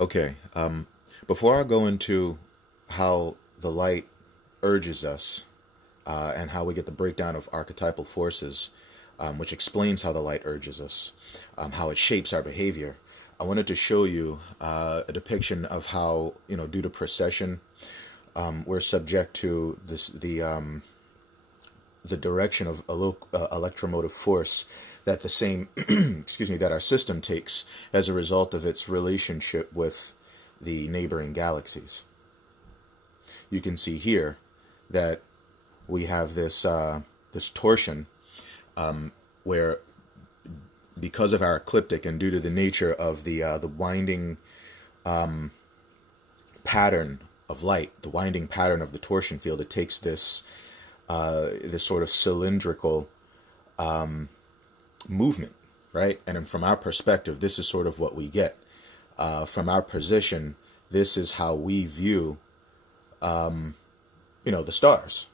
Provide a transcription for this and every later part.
Okay, before I go into how the light urges us and how we get the breakdown of archetypal forces, which explains how the light urges us, how it shapes our behavior, I wanted to show you a depiction of how, due to precession, we're subject to the direction of electromotive force that the same, excuse me, that our system takes as a result of its relationship with the neighboring galaxies. You can see here that we have this torsion where, because of our ecliptic and due to the nature of the winding pattern of light, the winding pattern of the torsion field, it takes this sort of cylindrical movement, right? And from our perspective, this is sort of what we get. From our position, this is how we view, the stars.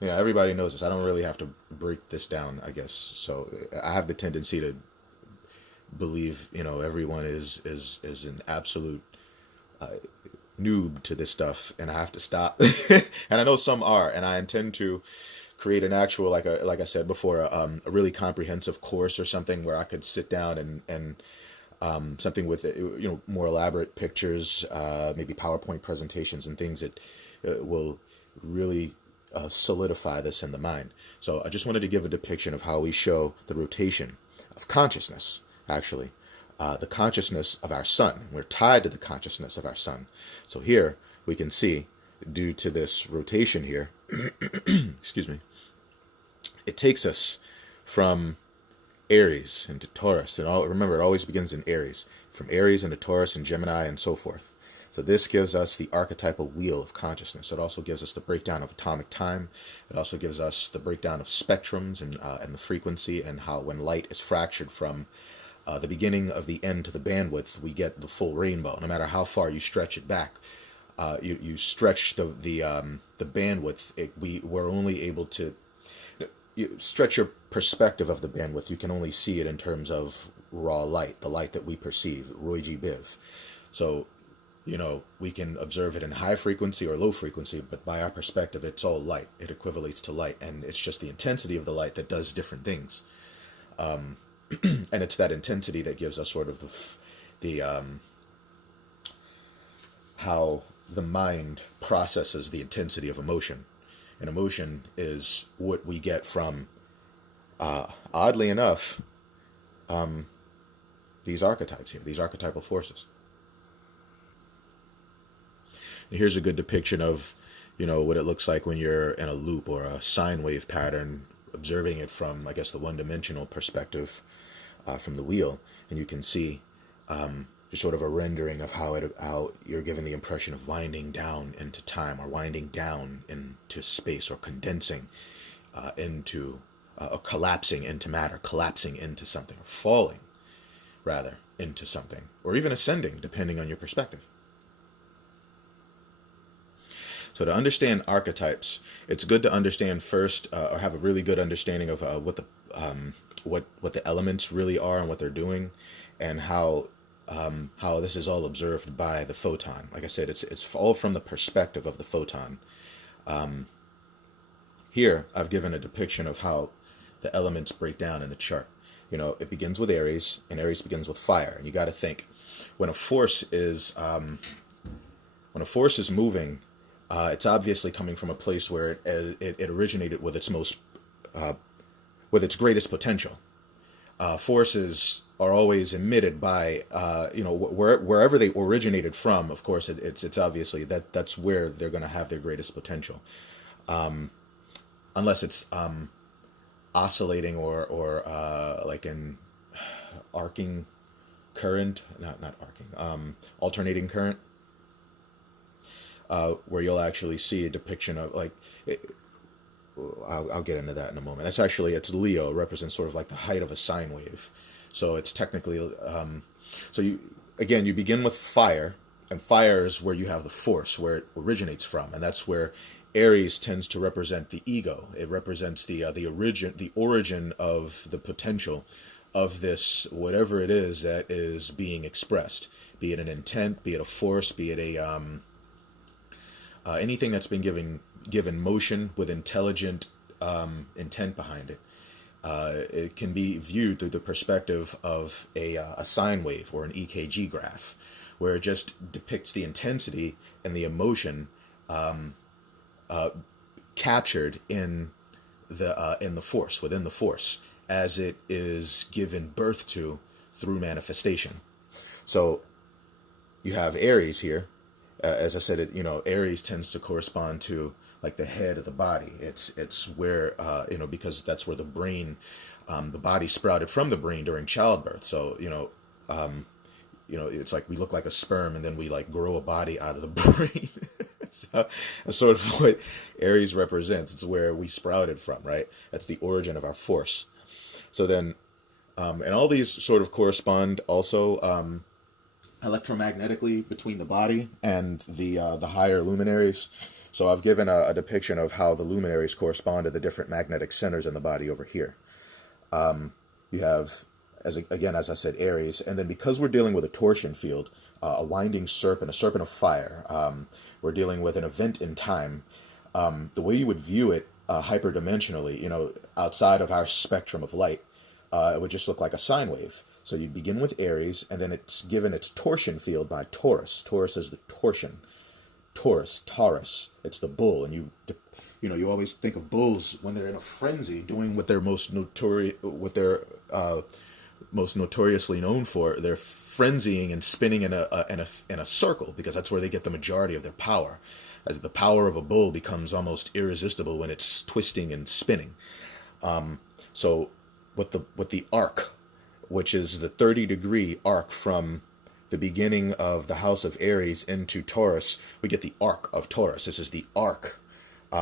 Yeah, everybody knows this. I don't really have to break this down, I guess. So I have the tendency to believe, everyone is an absolute noob to this stuff, and I have to stop. And I know some are, and I intend to create an actual, like I said before, a really comprehensive course or something where I could sit down and something with more elaborate pictures, maybe PowerPoint presentations and things that will really solidify this in the mind. So I just wanted to give a depiction of how we show the rotation of consciousness, actually. The consciousness of our sun. We're tied to the consciousness of our sun. So here we can see, due to this rotation here, excuse me, it takes us from Aries into Taurus. And remember, it always begins in Aries. From Aries into Taurus and Gemini and so forth. So this gives us the archetypal wheel of consciousness. It also gives us the breakdown of atomic time. It also gives us the breakdown of spectrums and the frequency, and how when light is fractured from the beginning of the end to the bandwidth, we get the full rainbow. No matter how far you stretch it back, you stretch the bandwidth. We're only able to stretch your perspective of the bandwidth. You can only see it in terms of raw light, the light that we perceive, Roy G. Biv. So, we can observe it in high frequency or low frequency, but by our perspective, it's all light. It equivalates to light, and it's just the intensity of the light that does different things. And it's that intensity that gives us sort of how the mind processes the intensity of emotion. And emotion is what we get from, oddly enough, these archetypes here, these archetypal forces. And here's a good depiction of, what it looks like when you're in a loop or a sine wave pattern, observing it from, I guess, the one-dimensional perspective from the wheel. And you can see just sort of a rendering of how you're given the impression of winding down into time, or winding down into space, or condensing into, or collapsing into matter, collapsing into something, or falling, rather, into something, or even ascending, depending on your perspective. So to understand archetypes, it's good to understand first, or have a really good understanding of what the elements really are and what they're doing, and how this is all observed by the photon. Like I said, it's all from the perspective of the photon. Here, I've given a depiction of how the elements break down in the chart. It begins with Aries, and Aries begins with fire. And you got to think, when a force is moving, it's obviously coming from a place where it originated with its greatest potential. Forces are always emitted by, wherever they originated from. Of course, it's obviously that's where they're going to have their greatest potential, unless it's oscillating or like in arcing current, not arcing, alternating current. Where you'll actually see a depiction of I'll get into that in a moment. It's Leo. It represents sort of like the height of a sine wave. So it's technically, you begin with fire, and fire is where you have the force, where it originates from. And that's where Aries tends to represent the ego. It represents the origin of the potential of this, whatever it is that is being expressed, be it an intent, be it a force, be it a anything that's been given motion with intelligent intent behind it. It can be viewed through the perspective of a sine wave or an EKG graph, where it just depicts the intensity and the emotion captured in the force, within the force, as it is given birth to through manifestation. So you have Aries here. As I said, Aries tends to correspond to like the head of the body. It's where because that's where the brain, the body sprouted from the brain during childbirth. So it's like we look like a sperm and then we like grow a body out of the brain. So that's sort of what Aries represents. It's where we sprouted from, right? That's the origin of our force. So then, and all these sort of correspond also electromagnetically between the body and the higher luminaries. So I've given a depiction of how the luminaries correspond to the different magnetic centers in the body over here. You have, as I said, Aries, and then because we're dealing with a torsion field, a winding serpent, a serpent of fire, we're dealing with an event in time. The way you would view it hyperdimensionally, outside of our spectrum of light, it would just look like a sine wave. So you'd begin with Aries, and then it's given its torsion field by Taurus. Taurus is the torsion. Taurus, it's the bull, and you always think of bulls when they're in a frenzy, doing what they're most notoriously known for. They're frenzying and spinning in a circle, because that's where they get the majority of their power. As the power of a bull becomes almost irresistible when it's twisting and spinning. So with the arc, which is the 30-degree arc from the beginning of the house of Aries into Taurus, we get the arc of Taurus. This is the arc,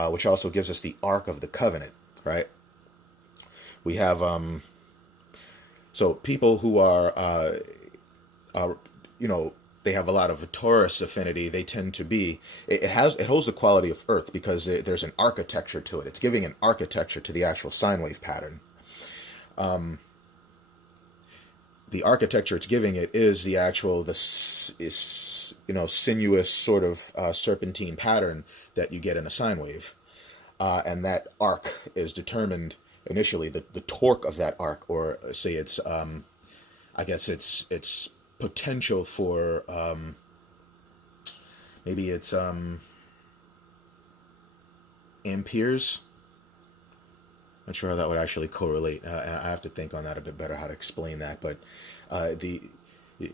which also gives us the arc of the covenant, right? We have so people who are they have a lot of Taurus affinity. They tend to be, it holds the quality of Earth, because there's an architecture to it. It's giving an architecture to the actual sine wave pattern. The architecture it's giving it is the actual, sinuous sort of serpentine pattern that you get in a sine wave. And that arc is determined initially, the torque of that arc, or say it's, it's potential for, maybe it's amperes. Not sure how that would actually correlate. I have to think on that a bit better, how to explain that. But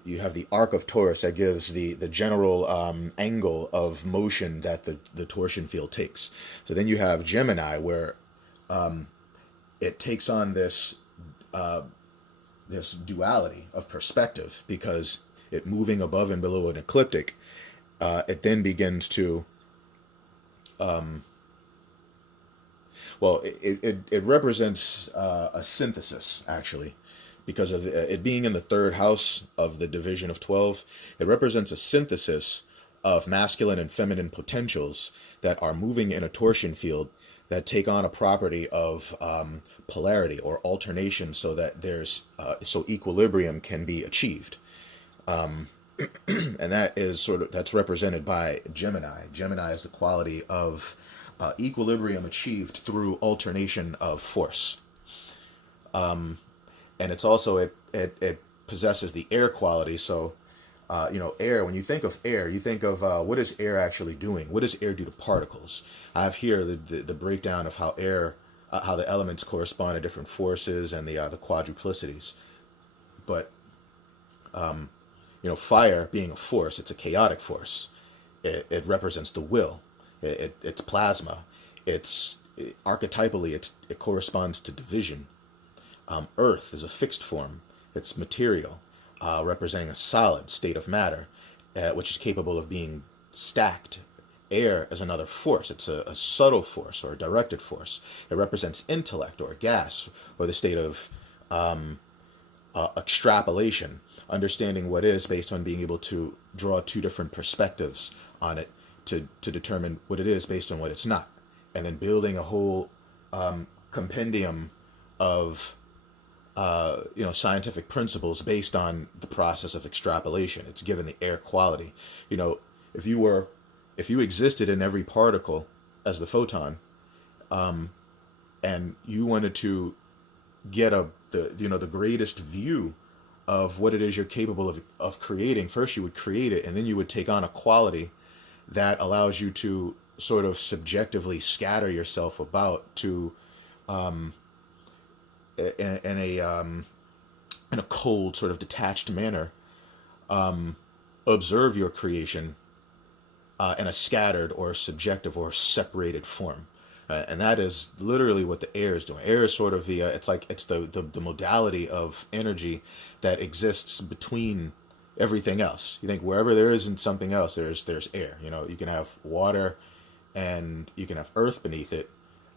you have the arc of Taurus that gives the general angle of motion that the torsion field takes. So then you have Gemini, where it takes on this duality of perspective, because it moving above and below an ecliptic, it then begins to it represents a synthesis, actually, because of it being in the third house of the division of 12. It represents a synthesis of masculine and feminine potentials that are moving in a torsion field that take on a property of polarity or alternation, so that there's so equilibrium can be achieved. And that's represented by Gemini. Gemini is the quality of equilibrium achieved through alternation of force. And it's also, it possesses the air quality. So, air, when you think of air, you think of what is air actually doing? What does air do to particles? I have here the breakdown of how how the elements correspond to different forces and the quadruplicities. But, fire being a force, it's a chaotic force. It represents the will. It's plasma. Archetypally, it corresponds to division. Earth is a fixed form. It's material, representing a solid state of matter, which is capable of being stacked. Air is another force. It's a subtle force or a directed force. It represents intellect or gas, or the state of extrapolation, understanding what is based on being able to draw two different perspectives on it to determine what it is based on what it's not, and then building a whole compendium of scientific principles based on the process of extrapolation. It's given the air quality. You know, if you existed in every particle as the photon, and you wanted to get the greatest view of what it is you're capable of creating, first you would create it, and then you would take on a quality that allows you to sort of subjectively scatter yourself about to in a cold, sort of detached manner, observe your creation in a scattered or subjective or separated form. And that is literally what the air is doing. Air is sort of it's the modality of energy that exists between everything else. You think wherever there isn't something else, there's air. You know, you can have water and you can have earth beneath it,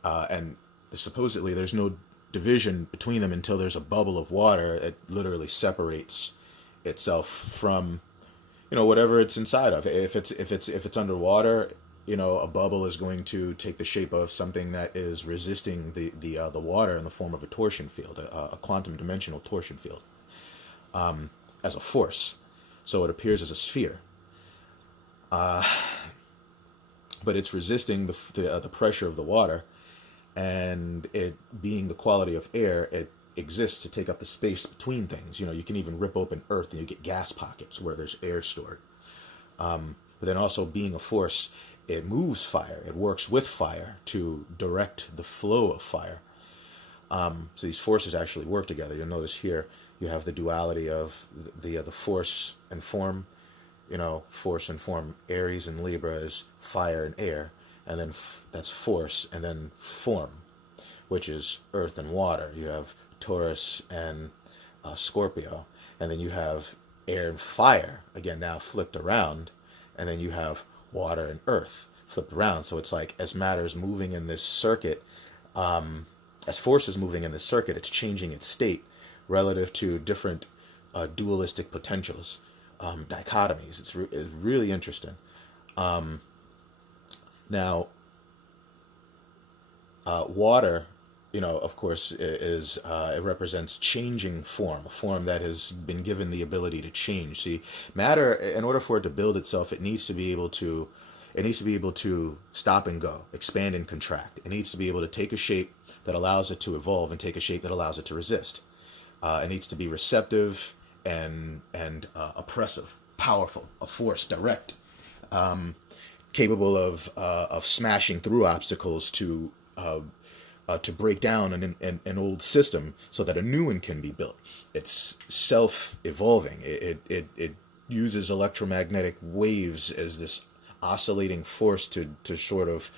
and supposedly there's no division between them until there's a bubble of water. It literally separates itself from, whatever it's inside of. If it's underwater, a bubble is going to take the shape of something that is resisting the water in the form of a torsion field, a quantum dimensional torsion field, as a force. So it appears as a sphere, but it's resisting the pressure of the water, and it being the quality of air, it exists to take up the space between things. You can even rip open earth and you get gas pockets where there's air stored. But then also being a force, it moves fire. It works with fire to direct the flow of fire. So these forces actually work together. You'll notice here you have the duality of the force and form. Force and form. Aries and Libra is fire and air, and then that's force, and then form, which is earth and water. You have Taurus and Scorpio, and then you have air and fire, again now flipped around, and then you have water and earth flipped around. So it's like, as matter is moving in this circuit, as force is moving in this circuit, it's changing its state relative to different dualistic potentials, dichotomies. It's really interesting. Now, water, of course, it represents changing form, a form that has been given the ability to change. See, matter, in order for it to build itself, it needs to be able to stop and go, expand and contract. It needs to be able to take a shape that allows it to evolve and take a shape that allows it to resist. It needs to be receptive and oppressive, powerful, a force, direct, capable of smashing through obstacles to break down an old system so that a new one can be built. It's self-evolving. It uses electromagnetic waves as this oscillating force to sort of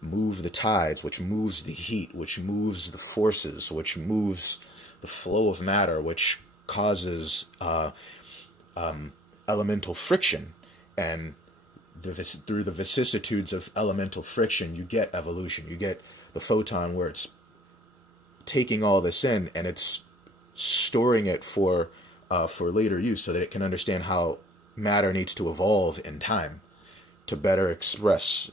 move the tides, which moves the heat, which moves the forces, which moves the flow of matter, which causes elemental friction. And through the vicissitudes of elemental friction, you get evolution. You get the photon, where it's taking all this in and it's storing it for later use, so that it can understand how matter needs to evolve in time to better express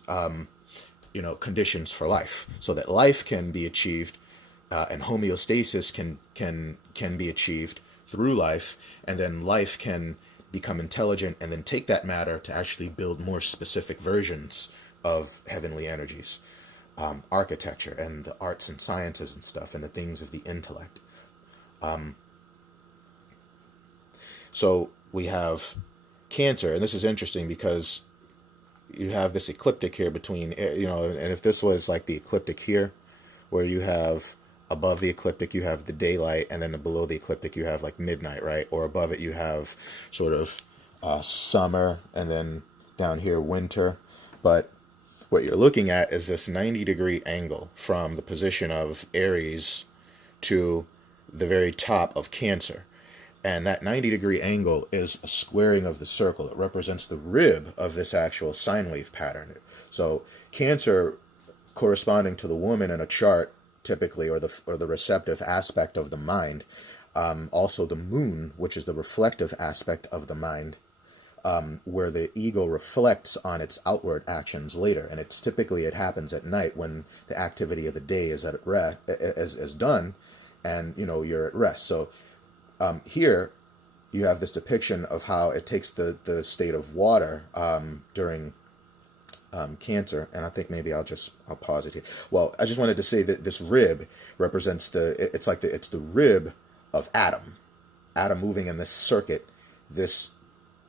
conditions for life, so that life can be achieved, and homeostasis can be achieved through life, and then life can become intelligent and then take that matter to actually build more specific versions of heavenly energies, architecture and the arts and sciences and stuff, and the things of the intellect. So we have Cancer, and this is interesting because you have this ecliptic here between, and if this was like the ecliptic here, where you have above the ecliptic you have the daylight, and then below the ecliptic you have like midnight, right? Or above it you have sort of summer, and then down here winter. But what you're looking at is this 90-degree angle from the position of Aries to the very top of Cancer. And that 90-degree angle is a squaring of the circle. It represents the rib of this actual sine wave pattern. So Cancer, corresponding to the woman in a chart, typically, or the receptive aspect of the mind. Also the moon, which is the reflective aspect of the mind, where the ego reflects on its outward actions later. And it happens at night when the activity of the day is is done, and you're at rest. So here you have this depiction of how it takes the state of water during Cancer, and I think maybe I'll pause it here. Well, I just wanted to say that this rib represents it's the rib of Adam. Adam moving in this circuit. This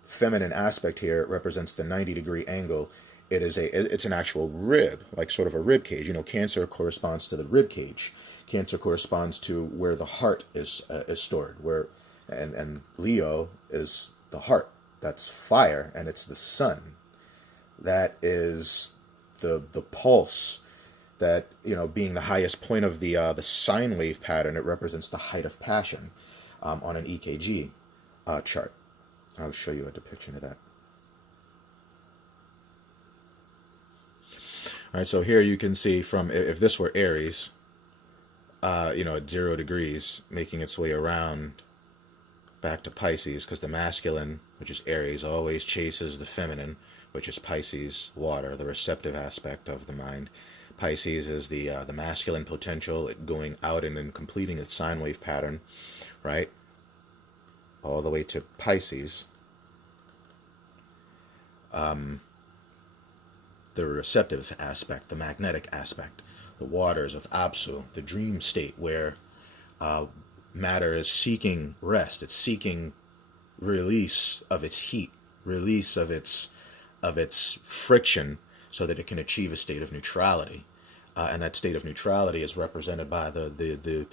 feminine aspect here represents the 90-degree angle. It's an actual rib, like sort of a rib cage. Cancer corresponds to the rib cage. Cancer corresponds to where the heart is stored. And Leo is the heart. That's fire, and it's the sun. That is the pulse. That being the highest point of the sine wave pattern, it represents the height of passion on an EKG chart. I'll show you a depiction of that. All right, so here you can see from, if this were Aries, at 0 degrees, making its way around back to Pisces, because the masculine, which is Aries, always chases the feminine, which is Pisces, water, the receptive aspect of the mind. Pisces is the masculine potential, it going out and then completing its sine wave pattern, right? All the way to Pisces. The receptive aspect, the magnetic aspect, the waters of Apsu, the dream state where matter is seeking rest, it's seeking release of its heat, release of its friction, so that it can achieve a state of neutrality. And that state of neutrality is represented by the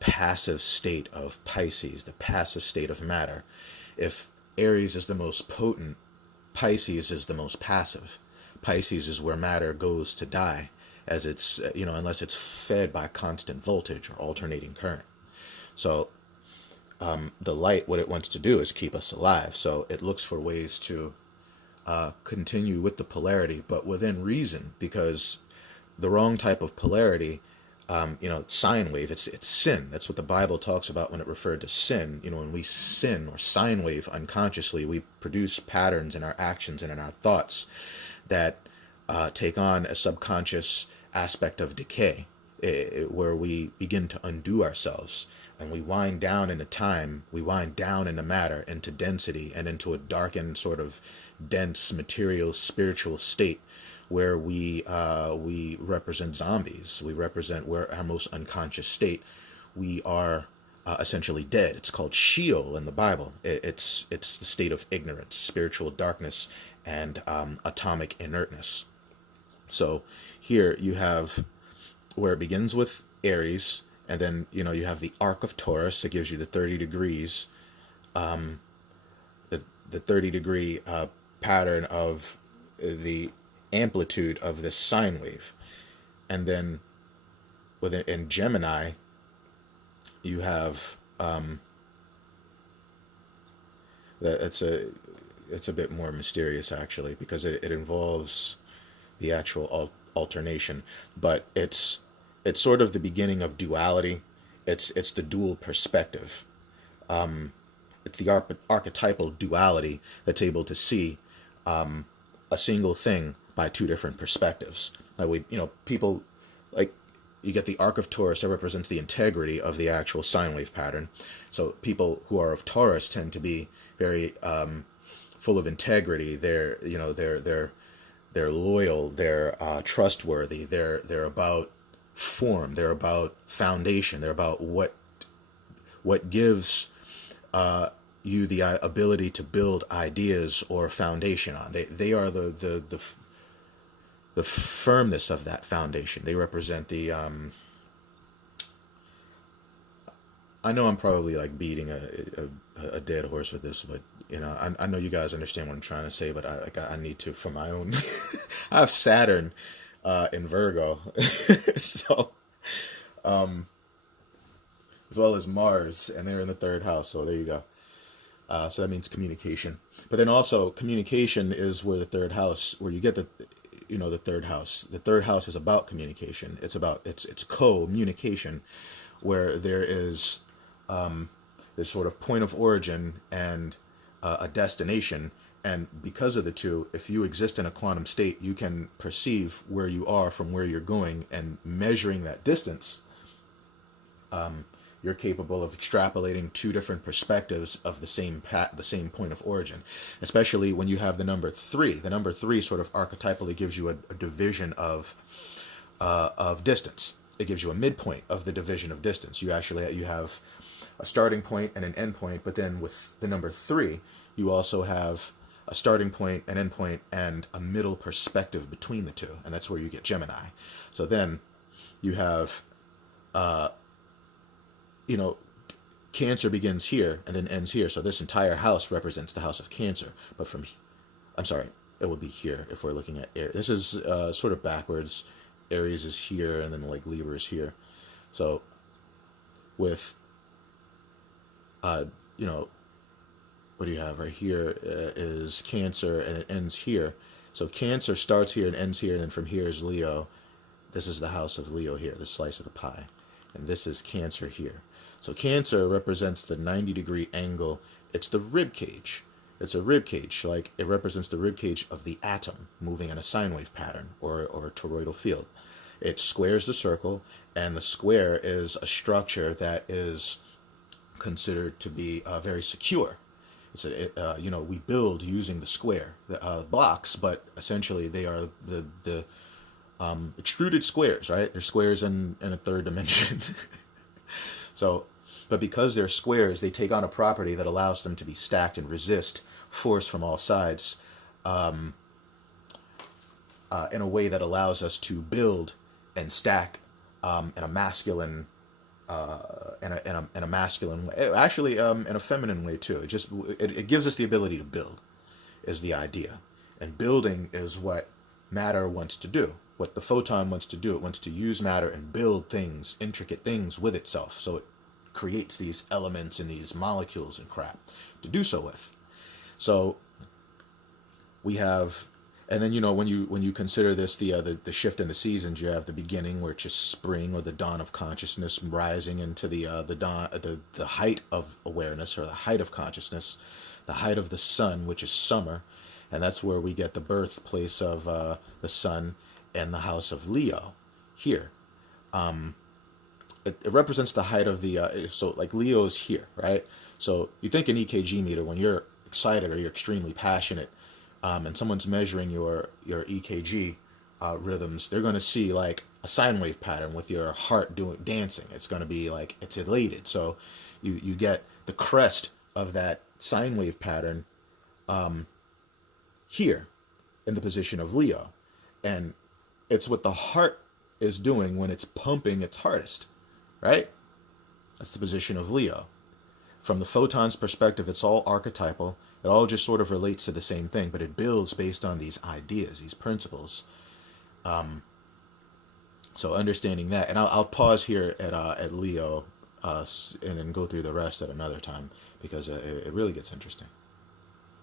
passive state of Pisces, the passive state of matter. If Aries is the most potent, Pisces is the most passive. Pisces is where matter goes to die, as it's, unless it's fed by constant voltage or alternating current. So the light, what it wants to do is keep us alive. So it looks for ways to continue with the polarity, but within reason, because the wrong type of polarity, sine wave, it's sin. That's what the Bible talks about when it referred to sin. When we sin or sine wave unconsciously, we produce patterns in our actions and in our thoughts that take on a subconscious aspect of decay, where we begin to undo ourselves, and we wind down into time, we wind down into matter, into density, and into a darkened sort of dense material spiritual state, where we represent zombies. We represent where our most unconscious state. We are essentially dead. It's called Sheol in the Bible. It's the state of ignorance, spiritual darkness, and atomic inertness. So here you have where it begins with Aries, and then you have the arc of Taurus that gives you the 30 degrees, the 30-degree pattern of the amplitude of this sine wave. And then in Gemini you have it's a bit more mysterious, actually, because it involves the actual alternation, but it's sort of the beginning of duality. It's the dual perspective. It's the archetypal duality that's able to see a single thing by two different perspectives. People, like, you get the arc of Taurus that represents the integrity of the actual sine wave pattern. So people who are of Taurus tend to be very full of integrity. They're loyal. They're trustworthy. They're about form. They're about foundation. They're about what gives you the ability to build ideas or foundation on. They are the firmness of that foundation. They represent the I know I'm probably like beating a dead horse with this, but I know you guys understand what I'm trying to say, but I need to, for my own I have Saturn in Virgo so as well as Mars, and they're in the 3rd house, so there you go. So that means communication. But then also communication is where the 3rd house, where you get the 3rd house. The 3rd house is about communication. It's about, it's co-communication, where there is this sort of point of origin and a destination. And because of the two, if you exist in a quantum state, you can perceive where you are from where you're going, and measuring that distance You're capable of extrapolating two different perspectives of the same point of origin, especially when you have the number three. The number three sort of archetypally gives you a division of distance. It gives you a midpoint of the division of distance. You have a starting point and an end point, but then with the number three, you also have a starting point, an end point, and a middle perspective between the two, and that's where you get Gemini. So then you have, Cancer begins here and then ends here. So this entire house represents the house of Cancer. But I'm sorry, it would be here if we're looking at Aries. This is sort of backwards. Aries is here, and then like Libra is here. So with, what do you have right here is Cancer, and it ends here. So Cancer starts here and ends here, and then from here is Leo. This is the house of Leo here, this slice of the pie. And this is Cancer here. So Cancer represents the 90-degree angle. It's the rib cage. It's a rib cage, like it represents the rib cage of the atom moving in a sine wave pattern or a toroidal field. It squares the circle, and the square is a structure that is considered to be very secure. We build using the square blocks, but essentially they are the extruded squares, right? They're squares in a third dimension. So, but because they're squares, they take on a property that allows them to be stacked and resist force from all sides in a way that allows us to build and stack in a masculine in a masculine way, actually in a feminine way too. It gives us the ability to build, is the idea, and building is what matter wants to do. What the photon wants to do, it wants to use matter and build things, intricate things with itself. So it creates these elements and these molecules and crap to do so with. So we have, and then when you consider this the shift in the seasons, you have the beginning, which is spring, or the dawn of consciousness, rising into the height of awareness, or the height of consciousness, the height of the sun, which is summer, and that's where we get the birthplace of the sun and the house of Leo here. It represents the height of the so like Leo's here, right? So you think an EKG meter, when you're excited or you're extremely passionate, and someone's measuring your EKG rhythms, they're going to see like a sine wave pattern with your heart dancing. It's going to be like it's elated. So you get the crest of that sine wave pattern here in the position of Leo, and it's what the heart is doing when it's pumping its hardest, right? That's the position of Leo. From the photon's perspective, it's all archetypal. It all just sort of relates to the same thing, but it builds based on these ideas, these principles. So understanding that, and I'll pause here at Leo and then go through the rest at another time, because it really gets interesting.